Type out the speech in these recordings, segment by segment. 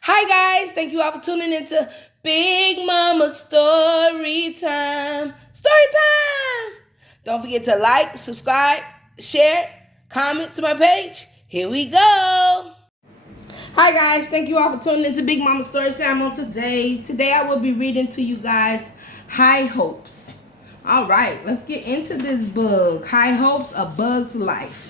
Hi guys, thank you all for tuning into Big Mama Story Time. Story time! Don't forget to like, subscribe, share, comment to my page. Here we go. Hi guys, thank you all for tuning into Big Mama Story Time on today. Today I will be reading to you guys High Hopes. All right, let's get into this book. High Hopes, A Bug's Life.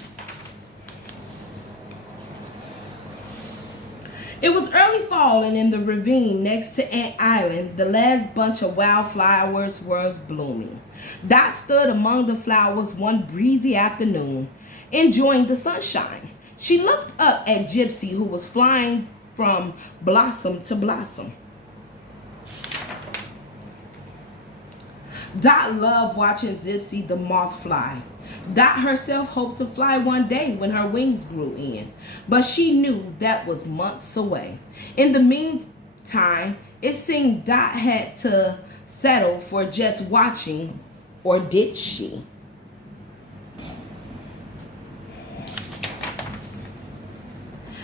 It was early fall, and in the ravine next to Ant Island, the last bunch of wildflowers was blooming. Dot stood among the flowers one breezy afternoon, enjoying the sunshine. She looked up at Gypsy, who was flying from blossom to blossom. Dot loved watching Gypsy the moth fly. Dot herself hoped to fly one day when her wings grew in, but she knew that was months away. In the meantime, it seemed Dot had to settle for just watching, or did she?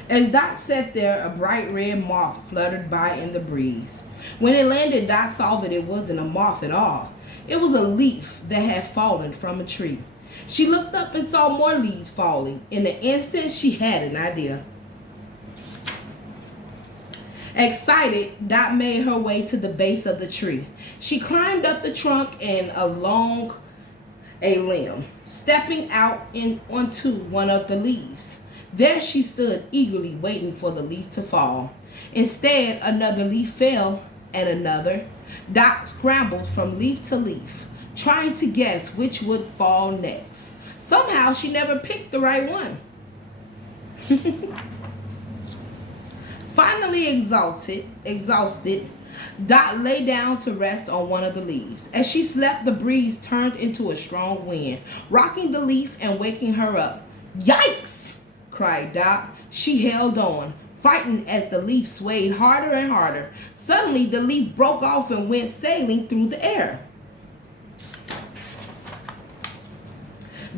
As Dot sat there, a bright red moth fluttered by in the breeze. When it landed, Dot saw that it wasn't a moth at all. It was a leaf that had fallen from a tree. She looked up and saw more leaves falling. In an instant, she had an idea. Excited, Dot made her way to the base of the tree. She climbed up the trunk and along a limb, stepping out onto one of the leaves. There she stood eagerly waiting for the leaf to fall. Instead, another leaf fell, and another. Dot scrambled from leaf to leaf, trying to guess which would fall next. Somehow she never picked the right one. Finally exhausted, Dot lay down to rest on one of the leaves. As she slept, the breeze turned into a strong wind, rocking the leaf and waking her up. "Yikes!" cried Dot. She held on, frightened as the leaf swayed harder and harder. Suddenly, the leaf broke off and went sailing through the air.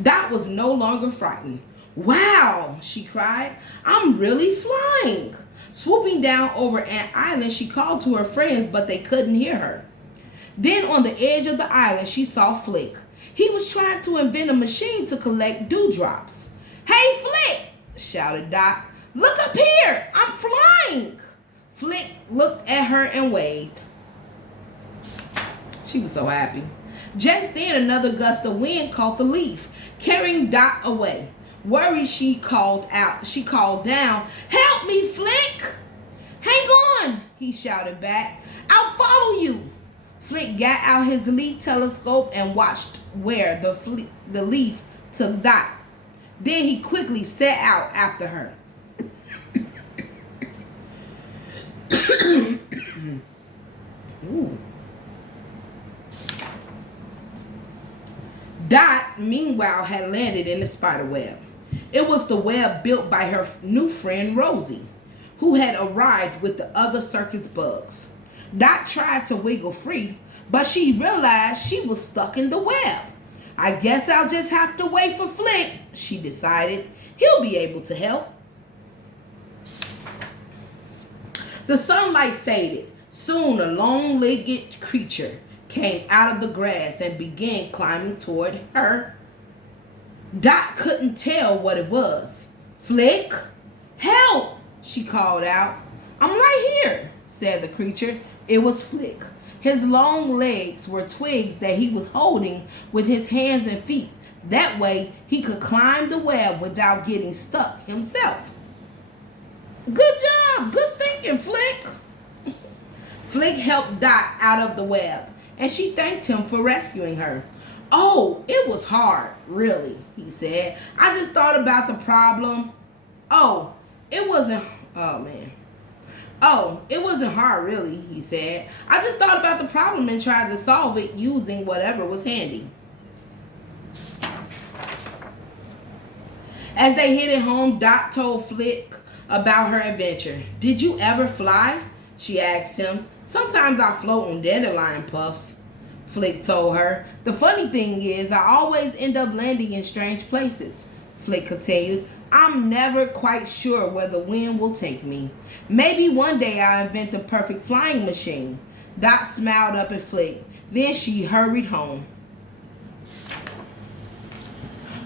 Dot was no longer frightened. "Wow!" she cried. "I'm really flying!" Swooping down over Ant Island, she called to her friends, but they couldn't hear her. Then on the edge of the island, she saw Flick. He was trying to invent a machine to collect dewdrops. "Hey, Flick!" shouted Dot. "Look up here! I'm flying!" Flick looked at her and waved. She was so happy. Just then, another gust of wind caught the leaf, carrying Dot away. Worried, she called out. She called down, "Help me, Flick!" "Hang on," he shouted back. "I'll follow you." Flick got out his leaf telescope and watched where the leaf took Dot. Then he quickly set out after her. Ooh. Dot, meanwhile, had landed in the spider web. It was the web built by her new friend Rosie, who had arrived with the other circus bugs. Dot tried to wiggle free, but she realized she was stuck in the web. "I guess I'll just have to wait for Flick," she decided. "He'll be able to help." The sunlight faded. Soon a long-legged creature came out of the grass and began climbing toward her. Dot couldn't tell what it was. "Flick, help!" she called out. "I'm right here," said the creature. It was Flick. His long legs were twigs that he was holding with his hands and feet. That way, he could climb the web without getting stuck himself. "Good job! Good thinking, Flick!" Flick helped Dot out of the web, and she thanked him for rescuing her. "Oh, it was hard, really," he said. "I just thought about the problem." Oh, it wasn't hard, really," he said. "I just thought about the problem and tried to solve it using whatever was handy." As they headed home, Dot told Flick about her adventure. "Did you ever fly?" she asked him. "Sometimes I float on dandelion puffs," Flick told her. "The funny thing is, I always end up landing in strange places," Flick continued. I'm never quite sure where the wind will take me. Maybe one day I'll invent the perfect flying machine. Dot smiled up at Flick. Then she hurried home.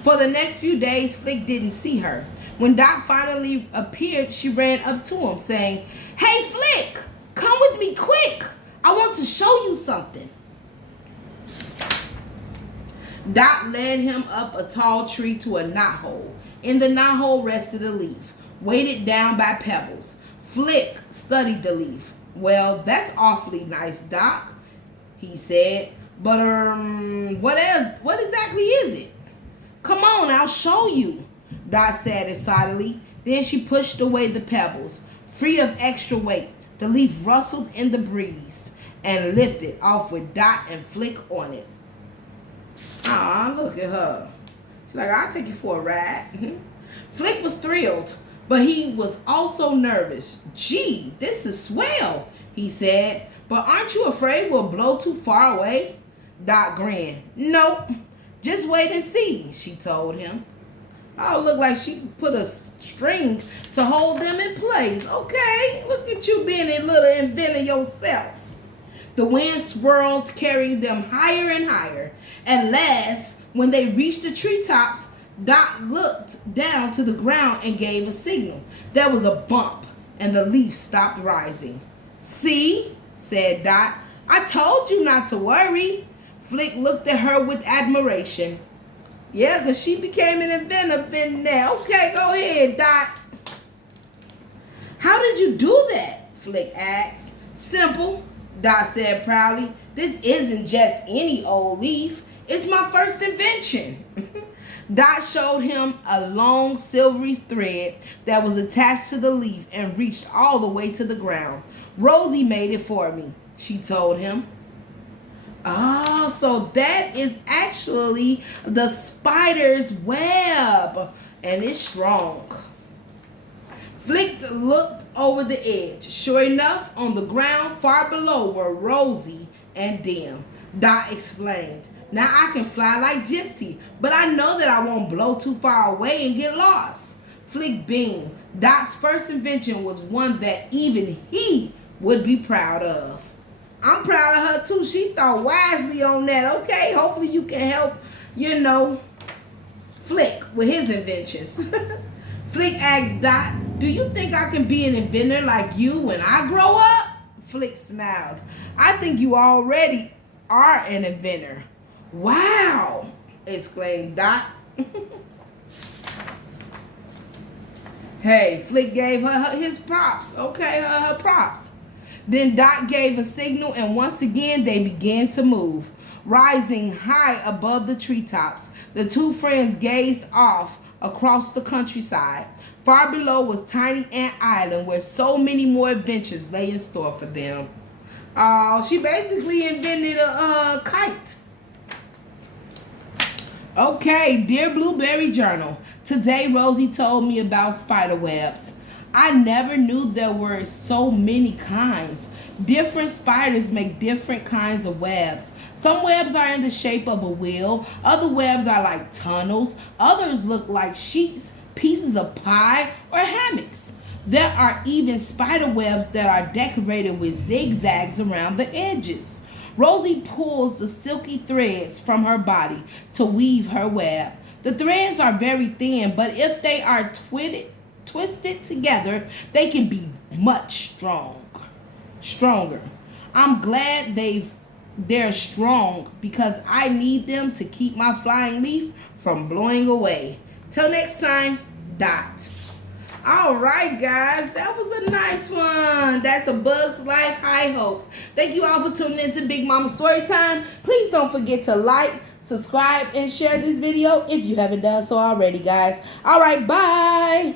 For the next few days, Flick didn't see her. When Dot finally appeared, she ran up to him saying, "Hey Flick, come with me quick. I want to show you something." Dot led him up a tall tree to a knothole. In the knothole rested a leaf, weighted down by pebbles. Flick studied the leaf. "Well, that's awfully nice, Doc," he said. "But, what exactly is it?" "Come on, I'll show you," Dot said excitedly. Then she pushed away the pebbles. Free of extra weight, the leaf rustled in the breeze and lifted off with Dot and Flick on it. Ah, look at her. She's like, "I'll take you for a ride." Flick was thrilled, but he was also nervous. "Gee, this is swell," he said. "But aren't you afraid we'll blow too far away?" Dot grinned. "Nope, just wait and see," she told him. Oh, look like she put a string to hold them in place. Okay, look at you being a little inventor yourself. The wind swirled, carrying them higher and higher. At last, when they reached the treetops, Dot looked down to the ground and gave a signal. There was a bump, and the leaf stopped rising. "See," said Dot, "I told you not to worry." Flick looked at her with admiration. Yeah, because she became an inventor then now. Okay, go ahead, Dot. "How did you do that?" Flick asked. "Simple," Dot said proudly. "This isn't just any old leaf. It's my first invention." Dot showed him a long silvery thread that was attached to the leaf and reached all the way to the ground. "Rosie made it for me," she told him. Oh, so that is actually the spider's web, and it's strong. Flick looked over the edge. Sure enough, on the ground far below were Rosie and Dim. Dot explained. "Now I can fly like Gypsy, but I know that I won't blow too far away and get lost." Flick beamed. Dot's first invention was one that even he would be proud of. I'm proud of her too. She thought wisely on that. Okay, hopefully you can help, Flick with his inventions. Flick asked Dot, "Do you think I can be an inventor like you when I grow up?" Flick smiled. "I think you already are an inventor." "Wow!" exclaimed Dot. Hey, Flick gave her his props. Okay, her props. Then Dot gave a signal, and once again they began to move. Rising high above the treetops, the two friends gazed off across the countryside. Far below was Tiny Ant Island, where so many more adventures lay in store for them. She basically invented a kite. Okay, dear Blueberry Journal, today Rosie told me about spider webs. I never knew there were so many kinds. Different spiders make different kinds of webs. Some webs are in the shape of a wheel. Other webs are like tunnels. Others look like sheets, pieces of pie, or hammocks. There are even spider webs that are decorated with zigzags around the edges. Rosie pulls the silky threads from her body to weave her web. The threads are very thin, but if they are twisted together, they can be much stronger. I'm glad they're strong because I need them to keep my flying leaf from blowing away. Till next time, Dot. All right, guys, that was a nice one. That's A Bug's Life High Hopes. Thank you all for tuning in to Big Mama Storytime. Please don't forget to like, subscribe, and share this video if you haven't done so already, guys. All right, bye.